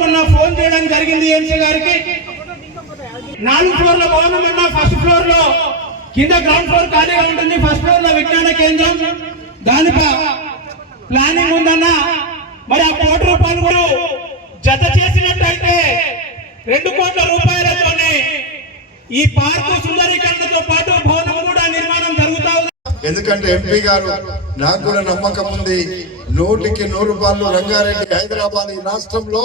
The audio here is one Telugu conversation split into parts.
మొన్న ఫోన్ చేయడం జరిగింది ఎంసీ గారికి. నాలుగు ఫ్లోర్ల భవనం అన్న ఫస్ట్ ఫ్లోర్లో కింద గ్రౌండ్ ఫ్లోర్ ఖాళీగా ఉంటుంది. ఫస్ట్ ఫ్లోర్లో విజ్ఞాన కేంద్రం. దాని ప్లానింగ్ ఉందన్న. మరి ఆ కోటి రూపాయలు కూడా జత చేసినట్టయితే రెండు కోట్ల రూపాయలతోనే ఈ పార్కు సుందరీకరణతో పాటు భవనం కూడా నిర్మాణం జరుగుతా ఉంది. ఎందుకంటే ఎంపీ గారు నాకు కూడా నమ్మకం ఉంది. నూటికి నూరు రూపాయలు రంగారెడ్డి హైదరాబాద్ ఈ రాష్ట్రంలో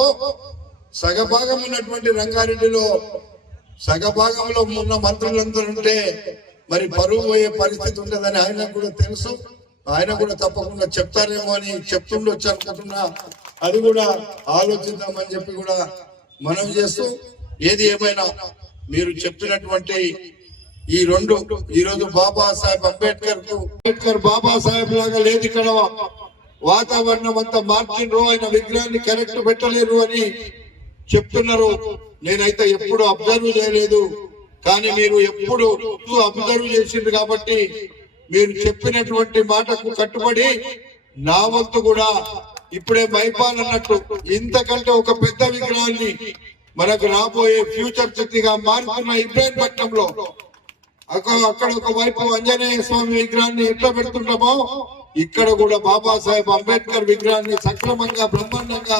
సగభాగం ఉన్నటువంటి రంగారెడ్డిలో సగభాగంలో ఉన్న మంత్రులందరూ ఉంటే మరి పరువు పోయే పరిస్థితి ఉంటుందని ఆయనకు కూడా తెలుసు. ఆయన కూడా తప్పకుండా చెప్తారేమో అని చెప్తుండొచ్చు అనుకుంటున్నా. అది కూడా ఆలోచిద్దామని చెప్పి కూడా మనం చేస్తూ ఏది ఏమైనా మీరు చెప్పినటువంటి ఈ రెండు ఈ రోజు బాబా సాహెబ్ అంబేద్కర్కు అంబేద్కర్ బాబా సాహెబ్ లాగా లేదు ఇక్కడ వాతావరణం అంతా మార్చిండ్రు ఆయన విగ్రహాన్ని కరెక్ట్ పెట్టలేరు అని చెప్తున్నారు. నేనైతే ఎప్పుడు అబ్జర్వ్ చేయలేదు. కానీ మీరు ఎప్పుడు అబ్జర్వ్ చేసింది కాబట్టి మీరు చెప్పినటువంటి మాటకు కట్టుబడి నా వంతు కూడా ఇప్పుడే మైపాల్ అన్నట్టు ఇంతకంటే ఒక పెద్ద విగ్రహాన్ని మనకు రాబోయే ఫ్యూచర్ శక్తిగా మారుతున్న ఇబ్రాహీంపట్నంలో అక్కడ అక్కడ ఒక వైపు ఆంజనేయ స్వామి విగ్రహాన్ని ఎట్లా పెడుతుంటామో ఇక్కడ కూడా బాబాసాహెబ్ అంబేద్కర్ విగ్రహాన్ని సక్రమంగా బ్రహ్మాండంగా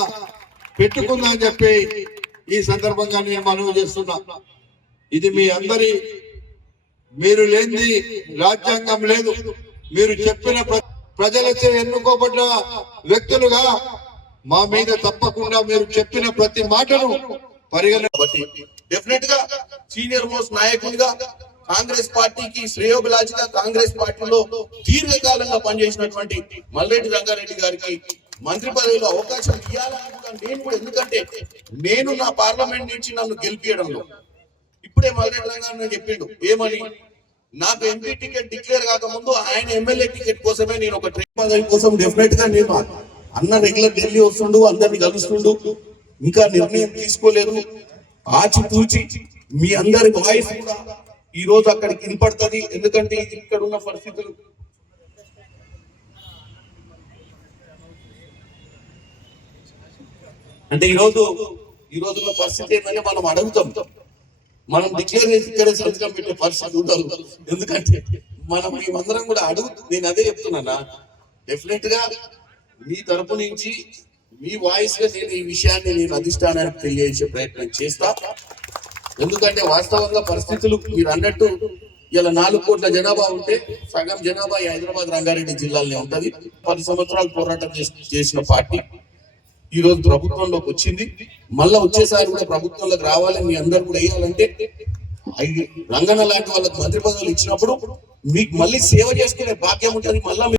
పెట్టుకుందా అని చెప్పి ఈ సందర్భంగా నేను మనవి చేస్తున్నా. ఇది మీ అందరి మీరు లేనిది రాజ్యాంగం లేదు. మీరు చెప్పిన ప్రజలచే ఎన్నుకోబడ్డ వ్యక్తులుగా మా మీద తప్పకుండా మీరు చెప్పిన ప్రతి మాటను పరిగణ డెఫినెట్గా సీనియర్ మోస్ట్ నాయకునిగా కాంగ్రెస్ పార్టీకి శ్రేయోభిలాషిగా కాంగ్రెస్ పార్టీలో దీర్ఘకాలంగా పనిచేసినటువంటి మల్రెడ్డి రంగారెడ్డి గారికి మంత్రి పదవిలో అవకాశం ఇవ్వాలని నేను కూడా ఎందుకంటే నేను నా పార్లమెంట్ నుంచి నన్ను గెలిపించడంలో ఇప్పుడే మల్లెడ్డి రంగారెడ్డి చెప్పిండు ఏమని? నాకు ఎంపీ టికెట్ డిక్లేర్ కాకముందు ఆయన ఎమ్మెల్యే టికెట్ కోసమే నేను ఒక ట్రైన్ పదవి కోసం డెఫినెట్గా నేను అన్న రెగ్యులర్ ఢిల్లీ వస్తుండు అందరిని కలుస్తుండు. ఇంకా నిర్ణయం తీసుకోలేదు. ఆచితూచి మీ అందరి వాయిస్ కూడా ఈ రోజు అక్కడికి వినపడుతుంది. ఎందుకంటే ఇది ఇక్కడ ఉన్న పరిస్థితులు. అంటే ఈ రోజు ఈ రోజున్న పరిస్థితి ఏంటంటే మనం అడుగుతాం. మనం డిక్లేర్ చేసి ఇక్కడే సంతకం పెట్టే పరిస్థితి ఉండదు. ఎందుకంటే మనం మేమందరం కూడా అడుగు నేను అదే చెప్తున్నానా. డెఫినెట్గా మీ తరపు నుంచి మీ వాయిస్గా నేను ఈ విషయాన్ని నేను అధిష్టానానికి తెలియజేసే ప్రయత్నం చేస్తా. ఎందుకంటే వాస్తవంగా పరిస్థితులు మీరు అన్నట్టు ఇలా నాలుగు కోట్ల జనాభా ఉంటే సగం జనాభా హైదరాబాద్ రంగారెడ్డి జిల్లాలోనే ఉంటది. పది సంవత్సరాలు పోరాటం చేసిన పార్టీ ఈ రోజు ప్రభుత్వంలోకి వచ్చింది. మళ్ళా వచ్చేసారి కూడా ప్రభుత్వంలోకి రావాలని మీ అందరు కూడా వేయాలంటే రంగన్న లాంటి వాళ్ళకి మంత్రి పదవులు ఇచ్చినప్పుడు మీకు మళ్ళీ సేవ చేసుకునే భాగ్యం ఉంటుంది. మళ్ళా